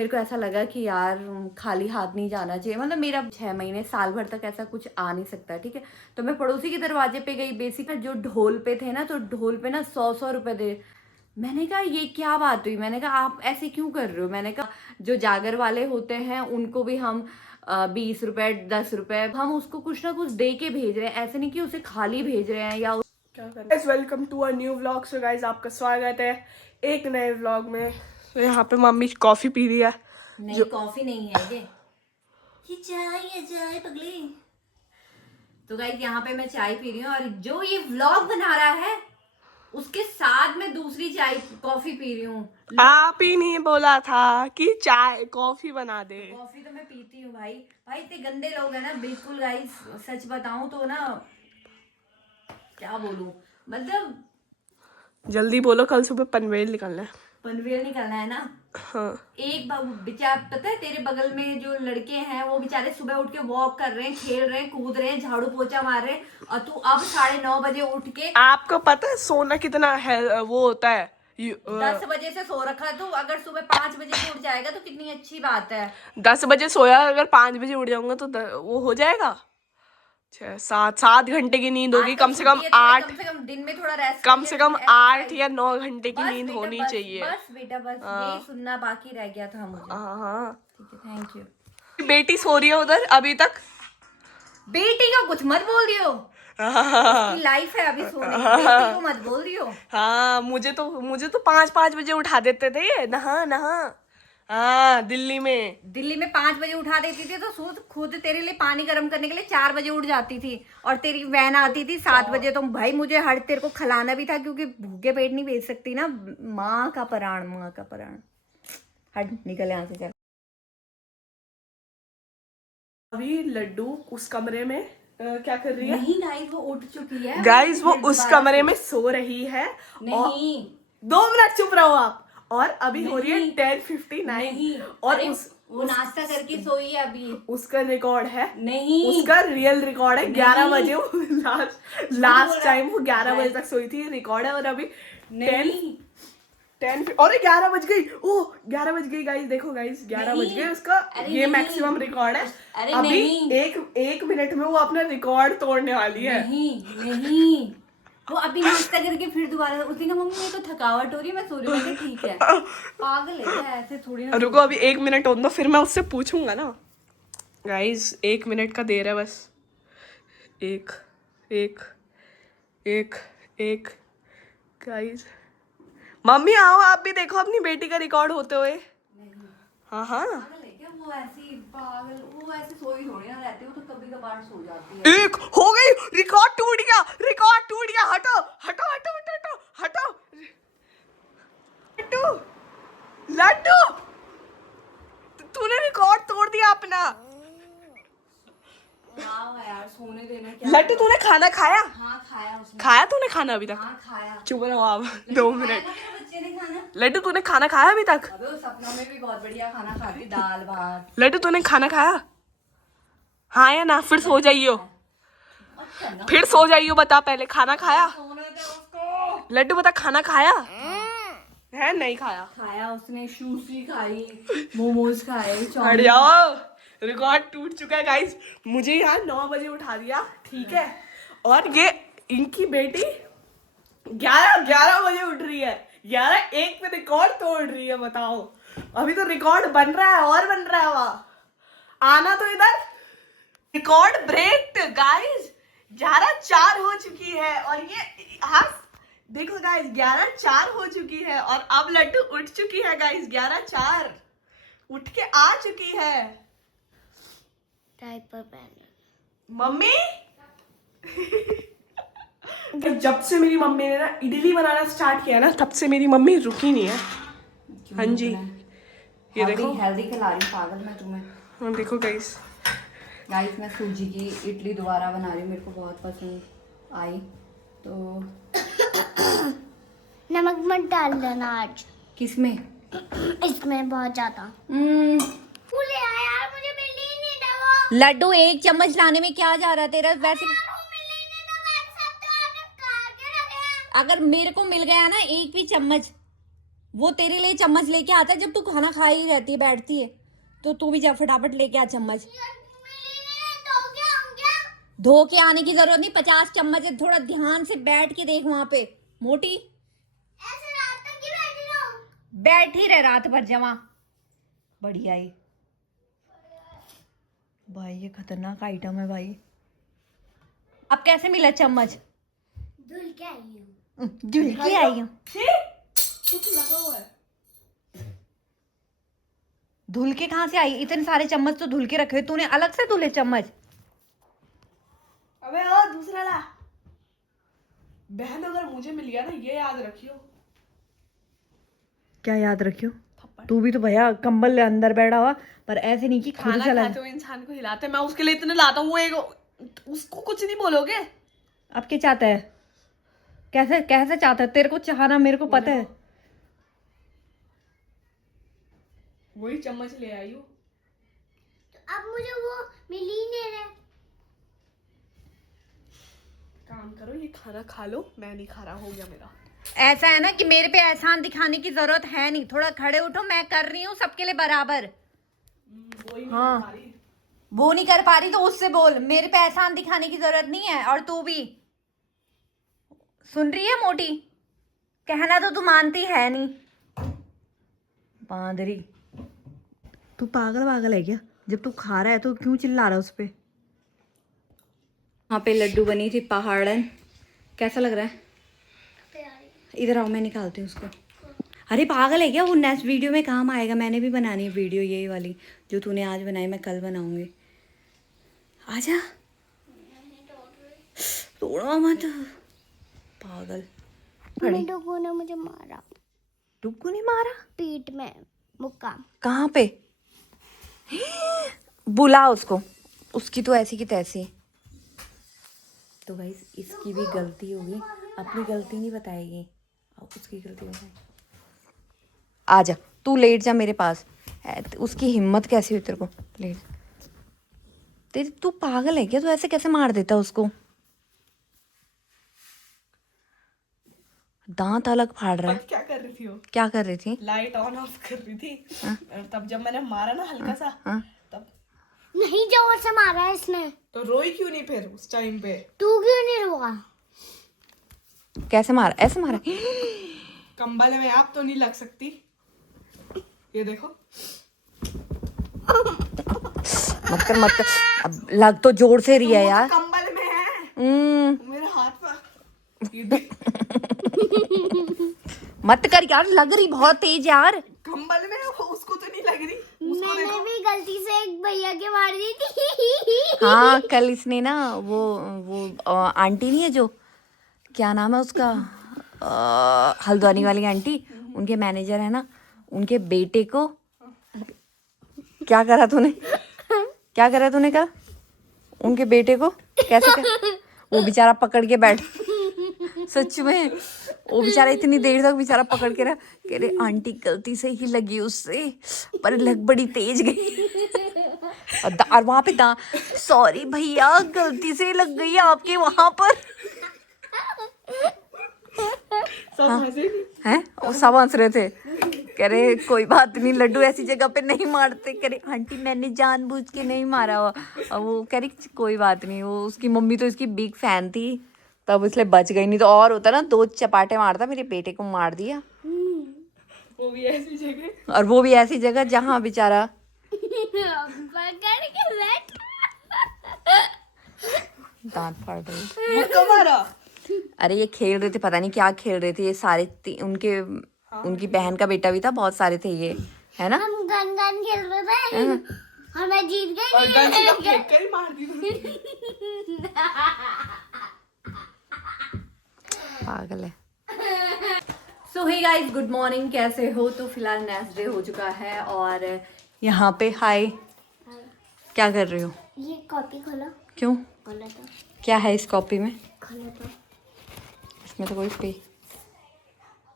मेरे को ऐसा लगा कि यार खाली हाथ नहीं जाना चाहिए, मतलब मेरा 6 महीने साल भर तक ऐसा कुछ आ नहीं सकता, ठीक है। तो मैं पड़ोसी के दरवाजे पे गई, बेसिक जो ढोल पे थे ना, तो ढोल पे ना 100 रुपए दे। मैंने कहा ये क्या बात हुई, मैंने कहा आप ऐसे क्यों कर रहे हो। मैंने कहा जो जागर वाले होते हैं उनको भी हम 20 रुपए 10 रुपए हम उसको कुछ ना कुछ दे के भेज रहे हैं, ऐसे नहीं कि उसे खाली भेज रहे हैं या क्या कर रहे हैं। Welcome to a new vlog. So guys आपका स्वागत है एक नए व्लॉग में। तो यहाँ पे मम्मी कॉफी पी रही है। नहीं कॉफी नहीं है ये चाय पगली। तो गाइस यहाँ पे मैं चाय पी रही हूँ और जो ये व्लॉग बना रहा है उसके साथ मैं दूसरी चाय कॉफी पी रही हूँ। आप ही नहीं बोला था कि चाय कॉफी बना दे। कॉफी तो मैं पीती हूँ भाई। भाई इतने गंदे लोग हैं ना, बिल्कुल गाइस सच बताऊं तो ना, क्या बोलूं, मतलब जल्दी बोलो, कल सुबह पनवेल निकलना है। पनवेल निकलना है ना। हाँ। एक बेचारा पता है तेरे बगल में जो लड़के हैं वो बेचारे सुबह उठ के वॉक कर रहे हैं, खेल रहे हैं, कूद रहे हैं, झाड़ू पोछा मार रहे हैं, और तू अब 9:30 बजे उठ के। आपको पता है सोना कितना है वो होता है 10 बजे से सो रखा है तू, अगर सुबह 5 बजे से उठ जाएगा तो कितनी अच्छी बात है। 10 बजे सोया, अगर 5 बजे उठ जाऊंगा तो वो हो जाएगा 6 7 घंटे की नींद होगी। आजकल कम से कम छुट्टी है, थोड़ा 8, कम से कम दिन में थोड़ा रेस्ट कम से कम 8 या 9 घंटे की बस नींद बेटा, होनी बस चाहिए। बस बेटा, बस यही सुनना बाकी रह गया था मुझे। हाँ। ठीक है, थैंक यू। बेटी सो रही है उधर अभी तक। बेटी को कुछ मत बोल दियो, उसकी लाइफ है अभी सोने की, बेटी को मत बोल दियो। हाँ, मुझे तो 5 बजे उठा देते थे ये, नहा नहा। हाँ, दिल्ली में 5 बजे उठा देती थी तो खुद तेरे लिए पानी गर्म करने के लिए 4 बजे उठ जाती थी, और तेरी वैन आती थी 7 बजे। तो भाई मुझे हर तेरे को खिलाना भी था, क्योंकि भूखे पेट नहीं भेज सकती ना। माँ का प्राण, माँ का प्राण। हट निकल यहाँ से, चल। अभी लड्डू उस कमरे में क्या कर रही है? नहीं गाइस, वो उठ चुकी है गाइस वो उस कमरे में सो रही है। नहीं, 2 मिनट चुप रहो आप। और अभी हो रही है 10:59 और अरे वो नाश्ता करके सोई है अभी। उसका रिकॉर्ड है, नहीं, उसका रियल रिकॉर्ड है 11 बजे वो लास्ट टाइम वो 11 बजे तक सोई थी, रिकॉर्ड है। और अभी 10 और 11 बज गई। ओह 11 बज गई गाइस, देखो गाइस 11 बज गए उसका। ये मैक्सिमम रिकॉर्ड है। अरे अभी नहीं, एक मिनट में वो अपना रिकॉर्ड तोड़ने वाली है। नहीं, वो अभी नाश्ता करके फिर दोबारा उठी ना, मम्मी मेरे को थकावट हो रही है, मैं सो रही हूँ। मैं कहा, ठीक है, पागल है क्या, ऐसे थोड़ी ना। रुको अभी 1 मिनट होने दो, फिर मैं उससे पूछूंगा ना। गाइस 1 मिनट का देर है बस। एक एक एक एक गाइस, मम्मी आओ, आप भी देखो अपनी बेटी का रिकॉर्ड होते हुए। हाँ हाँ, पागल है क्या वो, ऐसी पागल, वो ऐसे सोई थोड़ी ना रहती, वो तो कभी कभार सो जाती है। एक हो गई, रिकॉर्ड टूट गया, रिकॉर्ड टूट गया। हटो हटो हटो हटो हटो हटो लड्डू लड्डू, तूने रिकॉर्ड तोड़ दिया अपना। हाँ यार, सोने देना क्या। लड्डू तूने खाना खाया? हाँ खाया उसने। खाया तूने खाना अभी तक? हाँ खाया। चुप रहो आप 2 मिनट। खाया ना मेरे बच्चे ने खाना। लड्डू तूने खाना खाया अभी तक? अबे वो सपनों में भी बहुत बढ़िया खाना खाती, दाल भात। लड्डू तूने खाना खाया? हाँ या ना? फिर सो जाइयो, मत करना। फिर सो जाइयो। बता पहले, खाना खाया? सोने दे उसको। लड्डू बता, खाना खाया है? नहीं खाया। खाया उसने, शूशी खाई, मोमोज खाए, हट चाउमीन। जाओ, रिकॉर्ड टूट चुका है गाइस। मुझे यहाँ 9 बजे उठा दिया, ठीक है। और ये इनकी बेटी 11 बजे उठ रही है, 11:01 पे रिकॉर्ड तोड़ रही है। बताओ, अभी तो रिकॉर्ड बन रहा है और बन रहा है। वहां आना तो इधर। रिकॉर्ड ब्रेक गाइस, 11:04 हो चुकी है। और ये हाँ देखो गाइस, 11:04 हो चुकी है और अब लड्डू उठ चुकी है गाइस। 11:04 उठ के आ चुकी है। डायपर पहन। मम्मी जब से मेरी मम्मी ने ना इडली बनाना स्टार्ट किया ना, तब से मेरी मम्मी रुकी नहीं है। हाँ जी, ये देखो, हेल्दी खिला रही हूँ, पागल मैं तुम्हें। हाँ देखो गाइस। गाइस मैं सूजी की इडली दोबारा बना रही हूँ, मेरे को बहुत पसंद आई तो। नमक मत डाल देना आज किसमें? इसमें बहुत ज्यादा। फूले आया यार, मुझे मिल ही नहीं रहा वो। लड्डू 1 चम्मच लाने में क्या जा रहा है तेरा वैसे। मिल ही नहीं रहा, बाकी सब तो आपने खा के रखे हैं। अगर मेरे को मिल गया ना 1 भी चम्मच वो तेरे लिए चम्मच लेके आता है जब तू खाना खा ही रहती है, बैठती है, तो तू भी जा फटाफट लेके आ चम्मच। धो के आने की जरूरत नहीं, 50 चम्मच है, थोड़ा ध्यान से बैठ के देख वहां पे। मोटी ऐसे रात तक ही बैठी रहूं? बैठी रहे रात भर जमा। बढ़िया ही भाई, ये खतरनाक आइटम है भाई। अब कैसे मिला चम्मच? धुल के आई हूँ। धुल के आई हूँ। कुछ लगा हुआ है। धुल के कहाँ से आई? इतने सारे चम्मच तो धुल के रखे, तूने अलग से धुले चम्मच? अबे और दूसरा ला। बहन अगर मुझे मिल गया ना, ये याद रखियो। क्या याद रखियो? थप्पड़। तू भी तो भैया कंबल ले अंदर बैठा हुआ, पर ऐसे नहीं कि खुद खाना चला। खाते हुए इंसान को हिलाते, मैं उसके लिए इतने लाता हूँ, वो एक उसको कुछ नहीं बोलोगे? अब क्या चाहता है? कैसे कैसे चाहता है? तेरे को चाहना मेरे को पता है। वही चम्मच ले आई हूँ। तो अब मुझे वो मिल ही नहीं रहा। काम करो, ये खाना खा लो, मैं नहीं खा रहा, हो गया मेरा। ऐसा है ना कि मेरे पे एहसान दिखाने की जरूरत है नहीं, थोड़ा खड़े उठो, मैं कर रही हूँ सबके लिए बराबर। वही नहीं हाँ। कर पा रही। वो नहीं कर पा रही तो उससे बोल, मेरे पे एहसान दिखाने की जरूरत नहीं है। और तू भी सुन रही है मोटी? कहना तो तू मानती है नहीं। बांदरी, तू पागल है क्या? जब तू खा रहा है तो क्यों चिल्ला रहा है उस पे? वहाँ पे लड्डू बनी थी पहाड़न, कैसा लग रहा है? इधर आओ, मैं निकालती हूँ उसको। अरे पागल है क्या? वो नेक्स्ट वीडियो में काम आएगा, मैंने भी बनानी है वीडियो, यही वाली जो तूने आज बनाई मैं कल बनाऊंगी। आजा, तोड़ो मत पागल। डुगू ने मुझे मारा, डुग्गू ने मारा? पीठ में मुक्का। कहाँ पे? बुला उसको, उसकी तो ऐसी की तैसी। तो गाइस इसकी भी गलती होगी, अपनी गलती नहीं बताएगी, अब उसकी गलती बताएगी। आजा, तू लेट जा मेरे पास। उसकी हिम्मत कैसी हुई तेरे को? लेट। तेरी तू पागल है क्या? तू ऐसे कैसे मार देता उसको? दांत अलग फाड़ रहा है। क्या कर रही थी वो? क्या कर रही थी? लाइट ऑन ऑफ कर रही थी। और तब जब मैंने मारा ना हल्का सा, तब नहीं जोर से मारा है इसने। तो रोई क्यों नहीं फिर उस टाइम पे? तू क्यों नहीं रोआ? कैसे मारा? ऐसे मारा? कंबल में आप तो नहीं लग सकती, ये देखो। मत कर मत कर, अब लग तो जोर से रही है यार। कंबल में है मेरे हाथ पर, ये देख। मत कर यार, लग रही बहुत तेज यार। कंबल में है, उसको तो नहीं लग रही। उसको मैंने देखो। भी गलती से एक भैया के मार दी थी। हाँ कल इसने ना वो आंटी नहीं है जो, क्या नाम है उसका, हल्द्वानी वाली आंटी, उनके मैनेजर है ना, उनके बेटे को क्या करा तूने? क्या करा तूने कल? उनके बेटे को कैसे कर? वो बेचारा पकड़ के बैठ, सच में वो बेचारा इतनी देर तक बेचारा पकड़ के रहा, कह रहे आंटी गलती से ही लगी उससे, पर लग बड़ी तेज गई। और वहां पे सॉरी भैया गलती से लग गई आपके वहां पर। सब हंसे नहीं। हैं? और सब हंस रहे थे, कह रहे कोई बात नहीं, लड्डू ऐसी जगह पे नहीं मारते। कह रहे आंटी मैंने जानबूझ के नहीं मारा हुआ। और वो कह रही कोई बात नहीं, वो उसकी मम्मी तो इसकी बिग फैन थी, तब इसलिए बच गई, नहीं तो और होता ना 2 चपाटे मारता, मेरे बेटे को मार दिया। वो भी ऐसी जगह, और वो भी ऐसी जगह जहाँ बेचारा पकड़ के बैठ। दांत फाड़ रही। वो कब आ रहा? अरे ये खेल रहे थे, पता नहीं क्या खेल रहे थे ये सारे, उनकी बहन का बेटा भी था, बहुत सारे थे ये, है ना? हम गन गन खेल रहे थे और मैं जीत गई। और गन से तो फेंक कर ही मार दी तूने। पागल है। सो हे गाइस, गुड मॉर्निंग, कैसे हो? तो फिलहाल नेक्स्ट डे हो चुका है और यहाँ पे हाय, क्या कर रही हो? ये कॉपी खोलो। क्यों? खोलो तो। क्या है इस कॉपी में? खोलो तो। इसमें तो कोई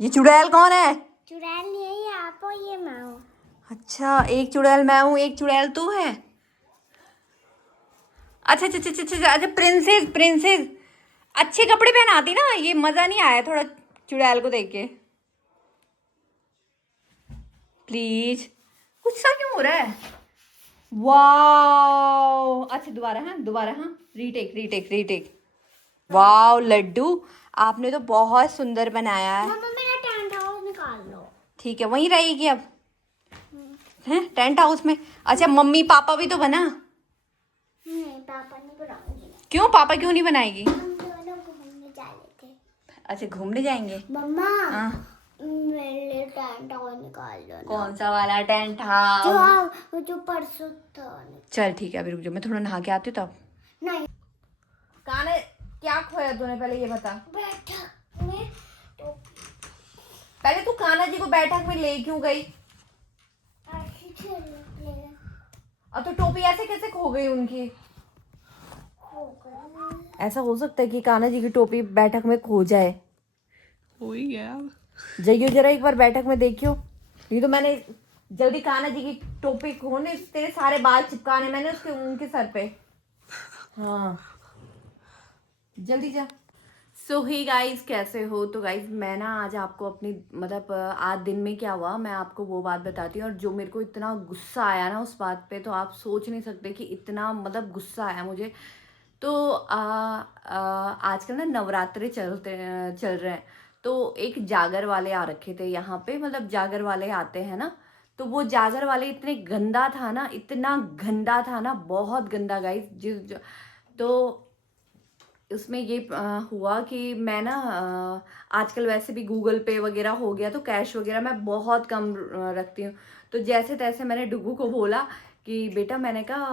ये चुड़ैल कौन है? चुड़ैल नहीं है ये, आप हो, ये मैं हूँ। अच्छा, एक चुड़ैल मैं हूँ, एक चुड़ैल तू है। अच्छा अच्छा अच्छा अच्छा अच्छा, प्रिंसेस प्रिंसेस अच्छे कपड़े पहनाती ना, ये मजा नहीं आया थोड़ा चुड़ैल को देख के। प्लीज। गुस्सा क्यों हो रहा है? वाओ, अच्छा दोबारा, हाँ दोबारा, हाँ retake retake retake. Wow Laddu, आपने तो बहुत सुंदर बनाया है। मम्मा मेरा टेंट हाउस निकाल लो। ठीक है, वहीं रहेगी अब है टेंट हाउस में। अच्छा मम्मी पापा भी तो बना। नहीं पापा नहीं बनाऊंगी। क्यों, पापा क्यों नहीं बनाएगी? हम दोनों घूमने जा रहे थे। अच्छा घूमने जाएंगे। मम्मा हाँ मेरे लिए टेंट हाउस निकाल लो ना। कौन सा वाला टेंट हाउस? जो परसों था। चल ठीक है, अभी रुक जाओ, मैं थोड़ा नहा के आती हूँ तब। नहीं कान है, क्या खोया तूने पहले ये बता। बैठक में तो पहले तू कान्हा जी को बैठक में ले क्यों गई? ऐसे खेलने अब तो टोपी ऐसे कैसे खो गई उनकी? हो गई। ऐसा हो सकता है कि कान्हा जी की टोपी बैठक में खो जाए? हो ही गया। जाइयो जरा एक बार बैठक में देखियो। नहीं तो मैंने जल्दी कान्हा जी की टोपी खोने, तेरे सारे बाल चिपकाने मैंने उसके उनके सर पे। हाँ जल्दी जा। सो ही गाइस, कैसे हो? तो गाइस मैं ना आज आपको अपनी मतलब आज दिन में क्या हुआ मैं आपको वो बात बताती हूँ। और जो मेरे को इतना गुस्सा आया ना उस बात पे, तो आप सोच नहीं सकते कि इतना मतलब गुस्सा आया मुझे। तो आजकल ना नवरात्रे चल रहे हैं। तो एक जागर वाले आ रखे थे यहाँ पे, मतलब जागर वाले आते हैं ना, तो वो जागर वाले इतने गंदा था ना, इतना गंदा था ना, बहुत गंदा गाइस। तो उसमें ये हुआ कि मैं ना आजकल वैसे भी गूगल पे वगैरह हो गया, तो कैश वगैरह मैं बहुत कम रखती हूँ। तो जैसे तैसे मैंने डुगू को बोला कि बेटा, मैंने कहा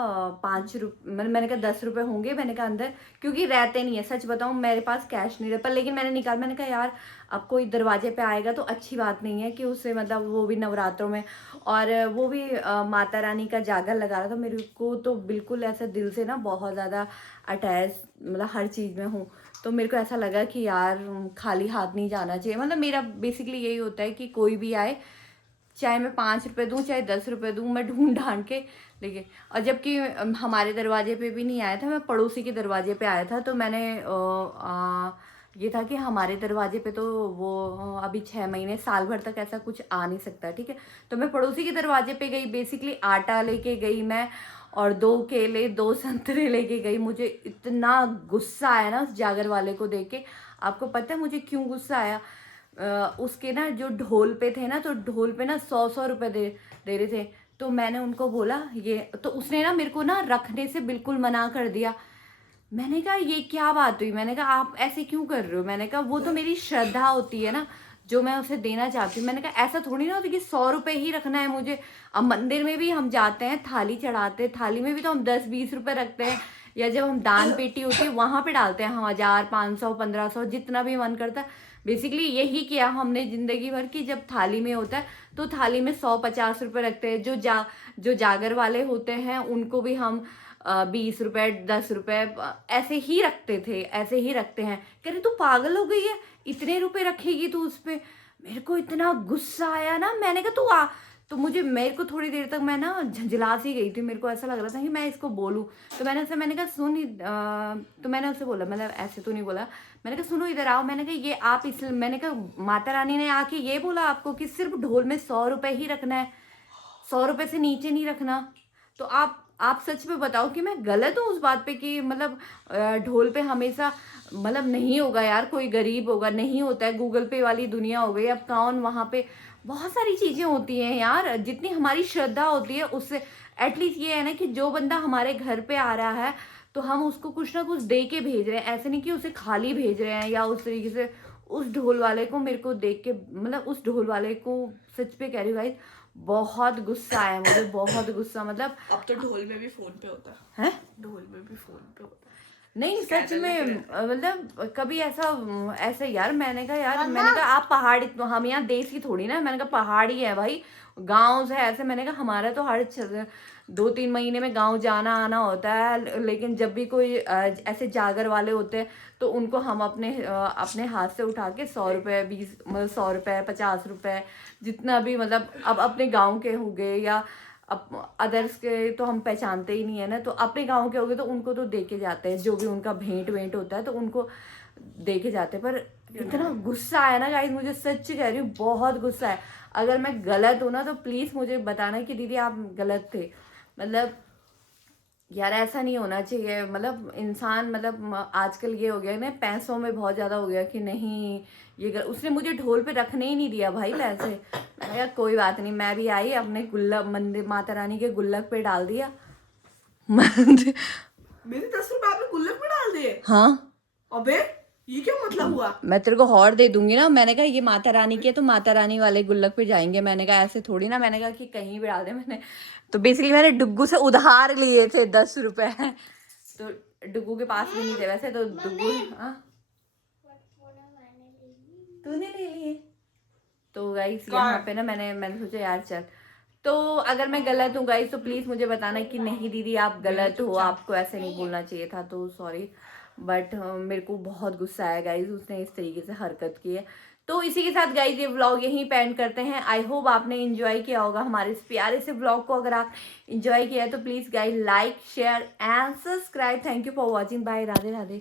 5 रुपये, मैंने कहा 10 रुपये होंगे, मैंने कहा अंदर, क्योंकि रहते नहीं है, सच बताऊँ मेरे पास कैश नहीं रहे पर, लेकिन मैंने निकाल, मैंने कहा यार अब कोई दरवाजे पे आएगा तो अच्छी बात नहीं है कि उससे मतलब वो भी नवरात्रों में, और वो भी माता रानी का जागर लगा रहा था। मेरे को तो बिल्कुल ऐसा दिल से ना बहुत ज़्यादा अटैच, मतलब हर चीज़ में हूँ, तो मेरे को ऐसा लगा कि यार खाली हाथ नहीं जाना चाहिए। मतलब मेरा बेसिकली यही होता है कि कोई भी आए, चाहे मैं 5 रुपये दूँ चाहे 10 रुपये दूँ, मैं ढूंढ ढांड के लेके। और जबकि हमारे दरवाजे पे भी नहीं आया था, मैं पड़ोसी के दरवाजे पे आया था। तो मैंने ये था कि हमारे दरवाजे पे तो वो अभी 6 महीने साल भर तक ऐसा कुछ आ नहीं सकता, ठीक है। तो मैं पड़ोसी के दरवाजे पे गई, बेसिकली आटा लेके गई मैं, और 2 केले 2 संतरे लेके गई। मुझे इतना गुस्सा आया ना उस जागर वाले को देख के। आपको पता है मुझे क्यों गुस्सा आया? उसके ना जो ढोल पे थे ना, तो ढोल पे ना 100-100 रुपये दे रहे थे। तो मैंने उनको बोला ये, तो उसने ना मेरे को ना रखने से बिल्कुल मना कर दिया। मैंने कहा ये क्या बात हुई? मैंने कहा आप ऐसे क्यों कर रहे हो? मैंने कहा वो तो मेरी श्रद्धा होती है ना, जो मैं उसे देना चाहती हूँ। मैंने कहा ऐसा थोड़ी ना होता कि 100 रुपये ही रखना है मुझे। अब मंदिर में भी हम जाते हैं, थाली चढ़ाते हैं, थाली में भी तो हम 10-20 रुपये रखते हैं, या जब हम दान पेटी होती है वहाँ पे डालते हैं हम 1000, 500, 1500, जितना भी मन करता है। बेसिकली यही किया हमने ज़िंदगी भर की, जब थाली में होता है तो थाली में 100-50 रुपये रखते हैं। जो जागर वाले होते हैं उनको भी हम 20 रुपये, 10 रुपये ऐसे ही रखते थे, ऐसे ही रखते हैं। कह रहे तू पागल हो गई है, इतने रुपए रखेगी तू उस पर? मेरे को इतना गुस्सा आया ना, मैंने कहा तू आ। तो मेरे को थोड़ी देर तक मैं ना झंझला सी गई थी, मेरे को ऐसा लग रहा था कि मैं इसको बोलूँ। तो मैंने कहा सुन, तो मैंने उससे बोला, मतलब ऐसे तो नहीं बोला, मैंने कहा सुनो इधर आओ। मैंने कहा ये आप इस, मैंने कहा माता रानी ने आके ये बोला आपको कि सिर्फ ढोल में 100 रुपये ही रखना है, 100 रुपये से नीचे नहीं रखना? तो आप सच में बताओ कि मैं गलत हूँ उस बात पे कि मतलब ढोल पे हमेशा मतलब नहीं होगा यार, कोई गरीब होगा, नहीं होता है। गूगल पे वाली दुनिया हो गई अब, कौन वहाँ पे बहुत सारी चीज़ें होती हैं यार, जितनी हमारी श्रद्धा होती है उससे एटलीस्ट ये है ना कि जो बंदा हमारे घर पे आ रहा है तो हम उसको कुछ ना कुछ दे के भेज रहे हैं, ऐसे नहीं कि उसे खाली भेज रहे हैं। या उस तरीके से उस ढोल वाले को मेरे को देख के, मतलब उस ढोल वाले को सच पे कह रही हूँ भाई, बहुत गुस्सा आया मुझे, बहुत गुस्सा। मतलब अब तो ढोल में भी फोन पे होता है, ढोल में भी फोन पे होता नहीं सच में मतलब कभी ऐसा यार, मैंने कहा यार, मैंने कहा आप पहाड़ी, हम यहाँ देसी थोड़ी ना, मैंने कहा पहाड़ी है भाई, गांव से ऐसे। मैंने कहा हमारा तो हर 2-3 महीने में गांव जाना आना होता है, लेकिन जब भी कोई ऐसे जागर वाले होते हैं तो उनको हम अपने हाथ से उठा के 100 रुपये, 20 मतलब 100 रुपये, 50 रुपये, जितना भी, मतलब अब अपने गाँव के हो गए या अब अदर्स के तो हम पहचानते ही नहीं है ना, तो अपने गांव के हो गए तो उनको तो दे के जाते हैं, जो भी उनका भेंट वेंट होता है तो उनको दे के जाते हैं। पर इतना गुस्सा आया ना गाइस, मुझे सच कह रही हूँ बहुत गुस्सा है। अगर मैं गलत हूँ ना तो प्लीज मुझे बताना कि दीदी आप गलत थे। मतलब यार ऐसा नहीं होना चाहिए। मतलब इंसान मतलब आजकल ये हो गया ना, पैसों में बहुत ज्यादा हो गया कि नहीं उसने मुझे ढोल पे रखने ही नहीं दिया भाई पैसे। मैंने कहा कोई बात नहीं, मैं भी आई अपने गुल्लक मंदिर माता रानी के गुल्लक पे डाल दिया। मेरे 10 रुपए आपने गुल्लक में डाल दिए? हाँ अबे ये क्या मतलब हुआ? मैं तेरे को और दे दूंगी ना। मैंने कहा ये माता रानी की है तो माता रानी वाले गुल्लक पे जाएंगे। मैंने कहा ऐसे थोड़ी ना, मैंने कहा कि कहीं भी डाल दे। मैंने तो बेसिकली मैंने डुग्गू से उधार लिए थे 10 रुपए। तो डुग्गू के पास भी नहीं थे वैसे तो डुग्गू। हाँ तूने ले लिए? तो गाइस यहाँ पे ना मैंने सोचा यार चल, तो अगर मैं गलत हूँ गाइस तो प्लीज मुझे बताना कि नहीं दीदी आप गलत हो, आपको ऐसे नहीं बोलना चाहिए था। तो सॉरी, बट मेरे को बहुत गुस्सा आया गाइस, उसने इस तरीके से हरकत की है। तो इसी के साथ गाइस ये व्लॉग यहीं पे एंड करते हैं। आई होप आपने एंजॉय किया होगा हमारे इस प्यारे से व्लॉग को। अगर आप एंजॉय किया है तो please guys like share and subscribe. Thank you for watching. Bye, Radhe Radhe.